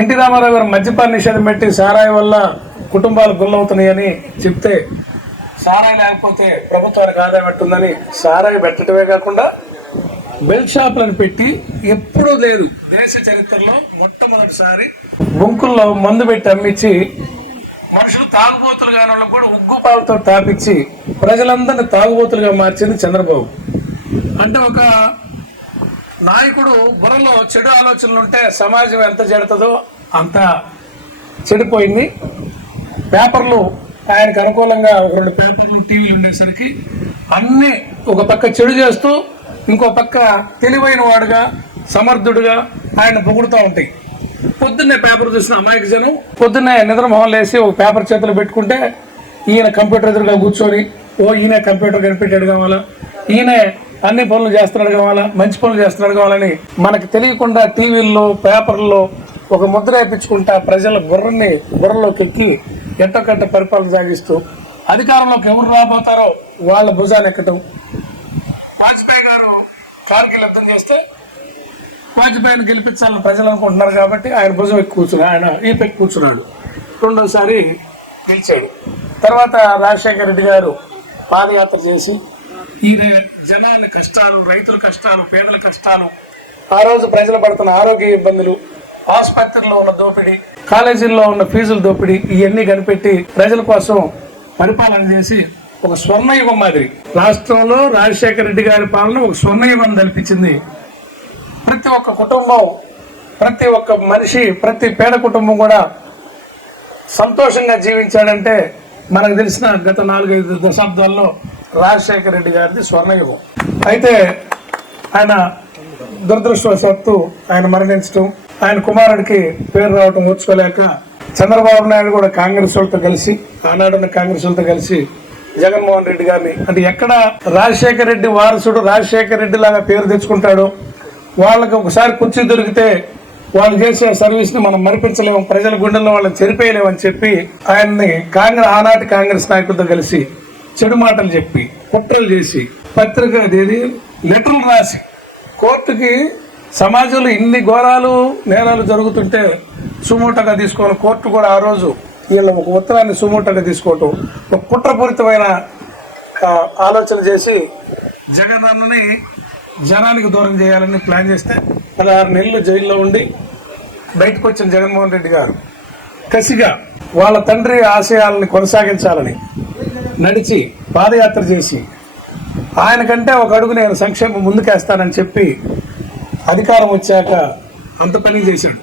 NT Ramarao గారు మద్యపాన నిషేధం పెట్టి సారాయి వల్ల కుటుంబాలు గుల్లవుతున్నాయని చెప్తే, సారాయి లేకపోతే ప్రభుత్వానికి ఆదాయం పెట్టుందని సారాయి పెట్టడమే కాకుండా బెల్ట్ షాపులను పెట్టి ఎప్పుడూ లేదు దేశ చరిత్రలో మొట్టమొదటిసారి బొంకుల్లో మందు పెట్టి అమ్మించి మనుషులు తాగుబోతులు కాని వాళ్ళకు కూడా ఉగ్గుపాలతో తాపించి ప్రజలందరినీ తాగుబోతులుగా మార్చింది చంద్రబాబు. అంటే ఒక నాయకుడు బుర్రలో చెడు ఆలోచనలు ఉంటే సమాజం ఎంత చెడుతుందో అంత చెడిపోయింది. పేపర్లు ఆయనకు అనుకూలంగా 2 పేపర్లు టీవీలు ఉండేసరికి అన్ని ఒక పక్క చెడు చేస్తూ ఇంకో పక్క తెలివైన వాడుగా సమర్థుడుగా ఆయన పొగుడుతూ ఉంటాయి. పొద్దున్నే పేపర్ చూసిన అమాయక జనం పొద్దున్నే నిద్రమొహం లేసి ఒక పేపర్ చేతులు పెట్టుకుంటే ఈయన కంప్యూటర్ ఎదురుగా కూర్చొని ఈయన కంప్యూటర్ కనిపెట్టాడు కావాలా, ఈయన అన్ని పనులు చేస్తున్నాడు కావాలా, మంచి పనులు చేస్తున్నాడు కావాలని మనకు తెలియకుండా టీవీల్లో పేపర్లో ఒక ముద్ర వేయించుకుంటా ప్రజల బుర్రలోకి ఎక్కి ఎట్టకట్ట పరిపాలన సాగిస్తూ అధికారంలోకి ఎవరు రాబోతారో వాళ్ళ భుజాన్ని ఎక్కటం. వాజ్పేయి గారు కార్గిల్ యుద్ధం చేస్తే వాజ్పేయిని గెలిపించాలని ప్రజలు అనుకుంటున్నారు కాబట్టి ఆయన భుజం ఎక్కి కూర్చున్నాడు, ఆయన ఈ పెట్టి కూర్చున్నాడు. రెండోసారి గెలిచాడు. తర్వాత రాజశేఖర రెడ్డి గారు పాదయాత్ర చేసి ఈ జనాల కష్టాలు, రైతుల కష్టాలు, పేదల కష్టాలు, ఆ రోజు ప్రజలు పడుతున్న ఆరోగ్య ఇబ్బందులు, ఆసుపత్రుల్లో ఉన్న దోపిడీ, కాలేజీల్లో ఉన్న ఫీజుల దోపిడీ ఇవన్నీ కనిపెట్టి ప్రజల కోసం పరిపాలన చేసి ఒక స్వర్ణయుగం మాదిరి రాష్ట్రంలో రాజశేఖర రెడ్డి గారి పాలన ఒక స్వర్ణయుగం కల్పించింది. ప్రతి ఒక్క కుటుంబం, ప్రతి ఒక్క మనిషి, ప్రతి పేద కుటుంబం కూడా సంతోషంగా జీవించాడంటే మనకు తెలిసిన గత 4-5 దశాబ్దాల్లో రాజశేఖర రెడ్డి గారిది స్వర్ణయుగం. అయితే ఆయన దురదృష్టవశాత్తు ఆయన మరణించడం, ఆయన కుమారుడికి పేరు రావడం ఓర్చుకోలేక చంద్రబాబు నాయుడు కూడా కాంగ్రెస్ వాళ్ళతో కలిసి, ఆనాడున్న కాంగ్రెస్ వాళ్ళతో కలిసి జగన్మోహన్ రెడ్డి గారిని, అంటే ఎక్కడ రాజశేఖర రెడ్డి వారసుడు రాజశేఖర రెడ్డి లాగా పేరు తెచ్చుకుంటాడో వాళ్ళకి ఒకసారి కుర్చీ దొరికితే వాళ్ళు చేసే సర్వీస్ ని మనం మరిపించలేము, ప్రజల గుండెల్లో వాళ్ళని చెరిపేయలేమని చెప్పి ఆయన్ని ఆనాటి కాంగ్రెస్ నాయకులతో కలిసి చెడు మాటలు చెప్పి కుట్రలు చేసి పత్రిక లెటర్లు రాసి కోర్టుకి సమాజంలో ఇన్ని ఘోరాలు నేరాలు జరుగుతుంటే సుమోటగా తీసుకోవాలి. కోర్టు కూడా ఆ రోజు వీళ్ళ ఒక ఉత్తరాన్ని సుమోటగా తీసుకోవటం, ఒక కుట్రపూరితమైన ఆలోచన చేసి జగన్ అన్నని జనానికి దూరం చేయాలని ప్లాన్ చేస్తే 16 నెలలు జైల్లో ఉండి బయటకు వచ్చిన జగన్మోహన్ రెడ్డి గారు కసిగా వాళ్ళ తండ్రి ఆశయాలని కొనసాగించాలని నడిచి పాదయాత్ర చేసి ఆయన కంటే ఒక అడుగు నేను సంక్షేమం ముందుకేస్తానని చెప్పి అధికారం వచ్చాక అంత పని చేశాడు.